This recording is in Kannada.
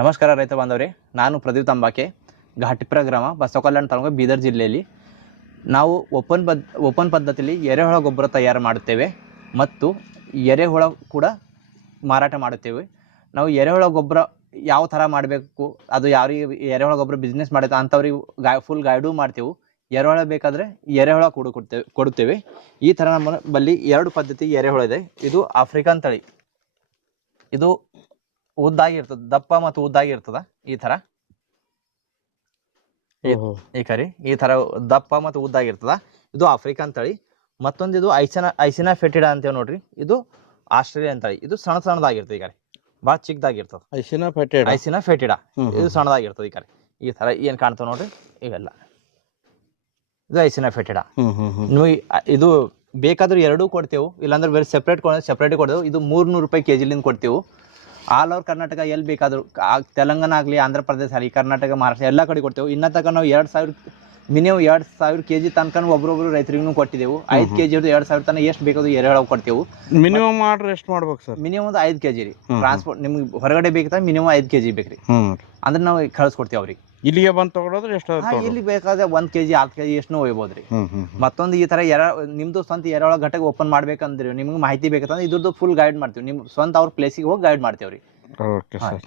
ನಮಸ್ಕಾರ ರೈತ ಬಾಂಧವರೇ, ನಾನು ಪ್ರದೀಪ್ ತಂಬಾಕೆ, ಘಾಟಿಪುರ ಗ್ರಾಮ, ಬಸವಕಲ್ಯಾಣ ತಾಲೂಕು, ಬೀದರ್ ಜಿಲ್ಲೆಯಲ್ಲಿ ನಾವು ಓಪನ್ ಪದ್ಧತಿಯಲ್ಲಿ ಎರೆಹುಳ ಗೊಬ್ಬರ ತಯಾರು ಮಾಡುತ್ತೇವೆ ಮತ್ತು ಎರೆಹುಳ ಕೂಡ ಮಾರಾಟ ಮಾಡುತ್ತೇವೆ. ನಾವು ಎರೆಹುಳ ಗೊಬ್ಬರ ಯಾವ ಥರ ಮಾಡಬೇಕು, ಅದು ಯಾರಿಗೆ ಎರೆಹುಳ ಗೊಬ್ಬರ ಬಿಸ್ನೆಸ್ ಮಾಡುತ್ತೆ ಅಂಥವ್ರಿಗೆ ಫುಲ್ ಗೈಡು ಮಾಡ್ತೇವೆ. ಎರೆಹುಳ ಬೇಕಾದರೆ ಎರೆಹುಳ ಕೊಡುತ್ತೇವೆ. ಈ ಥರ ನಮ್ಮ ಬಳಿ 2 ಪದ್ಧತಿ ಎರೆಹುಳ ಇದೆ. ಇದು ಆಫ್ರಿಕನ್ ತಳಿ, ಇದು ಉದ್ದಾಗಿರ್ತದೆ, ದಪ್ಪ ಮತ್ತು ಉದ್ದಾಗಿರ್ತದ. ಈ ಥರ ಈ ಥರ ದಪ್ಪ ಮತ್ತು ಉದ್ದಾಗಿರ್ತದ. ಇದು ಆಫ್ರಿಕನ್ ತಳಿ. ಮತ್ತೊಂದು ಇದು ಐಸಿನಾ ಫೆಟಿಡಾ ಅಂತೇವೆ ನೋಡ್ರಿ, ಇದು ಆಸ್ಟ್ರೇಲಿಯನ್ ತಳಿ. ಇದು ಸಣ್ಣದಾಗಿರ್ತದೆ, ಈ ಕಡೆ ಭಾಳ ಚಿಕ್ಕದಾಗಿರ್ತದೆ. ಐಸಿನಾ ಫೆಟಿಡಾ ಇದು ಸಣ್ಣದಾಗಿರ್ತದೆ. ಈ ಥರ ಏನು ಕಾಣ್ತಾವೆ ನೋಡ್ರಿ, ಇವೆಲ್ಲ ಇದು ಐಸಿನಾ ಫೆಟಿಡಾ. ನೀವು ಇದು ಬೇಕಾದ್ರೂ 2 ಕೊಡ್ತೇವೆ, ಇಲ್ಲಾಂದ್ರೆ ಬೇರೆ ಸೆಪ್ರೇಟ್ ಕೊಡ್ತೇವೆ. ಇದು 300 ರೂಪಾಯಿ ಕೆಜಿಲಿಂದ ಕೊಡ್ತೇವೆ. ಆಲ್ ಓವರ್ ಕರ್ನಾಟಕ ಎಲ್ಲಿ ಬೇಕಾದರೂ, ತೆಲಂಗಾಣ ಆಗಲಿ, ಆಂಧ್ರ ಪ್ರದೇಶ ಆಗಲಿ, ಕರ್ನಾಟಕ, ಮಹಾರಾಷ್ಟ್ರ ಎಲ್ಲ ಕಡೆ ಕೊಡ್ತೇವೆ. ಇನ್ನ ತನಕ ನಾವು 2000 ಮಿನಿಮಮ್ 2000 ಕೆಜಿ ತನಕ ಒಬ್ಬೊಬ್ರು ರೈತರಿಗೂ ಕೊಟ್ಟಿದ್ದೆವು. 5 ಕೆಜಿ 2000 ತನಕ ಎಷ್ಟು ಬೇಕಾದ್ರು ಎರೆಹುಳ ಕೊಡ್ತೇವೆ. ಮಿನಿಮಮ್ ಆರ್ಡರ್ ಎಷ್ಟು ಮಾಡ್ಬೇಕು ಸರ್? ಮಿನಿಮಮ್ 5 ಕೆಜಿ ರೀ. ಟ್ರಾನ್ಸ್ಪೋರ್ಟ್ ನಿಮ್ಗೆ ಹೊರಗಡೆ ಬೇಕಿತ್ತ ಮಿನಿಮಮ್ 5 ಕೆಜಿ ಬೇಕ್ರಿ. ಅಂದ್ರೆ ನಾವು ಕಳಿಸ್ಕೊಡ್ತೇವೆ ಅವ್ರಿಗೆ. ಇಲ್ಲಿಗೆ ಬಂದು ತಗೊಳೋದ್ರೆ ಎಷ್ಟು? ಇಲ್ಲಿ ಬೇಕಾದ್ರೆ 1 ಕೆಜಿ 10 ಕೆಜಿ ಎಷ್ಟು ಒಯ್ಬೋದ್ರಿ. ಮತ್ತೊಂದು ಈ ತರ ನಿಮ್ದು ಸ್ವಂತ ಎರೆಹುಳ ಘಟಕ ಓಪನ್ ಮಾಡ್ಬೇಕಂದ್ರೆ ನಿಮ್ಗೆ ಮಾಹಿತಿ ಬೇಕಂದ್ರೆ ಇದ್ರದ್ದು ಫುಲ್ ಗೈಡ್ ಮಾಡ್ತೀವಿ. ನಿಮ್ ಸ್ವಂತ ಅವ್ರ ಪ್ಲೇಸಿಗೆ ಹೋಗಿ ಗೈಡ್ ಮಾಡ್ತೇವ್ರಿ. Okay sir.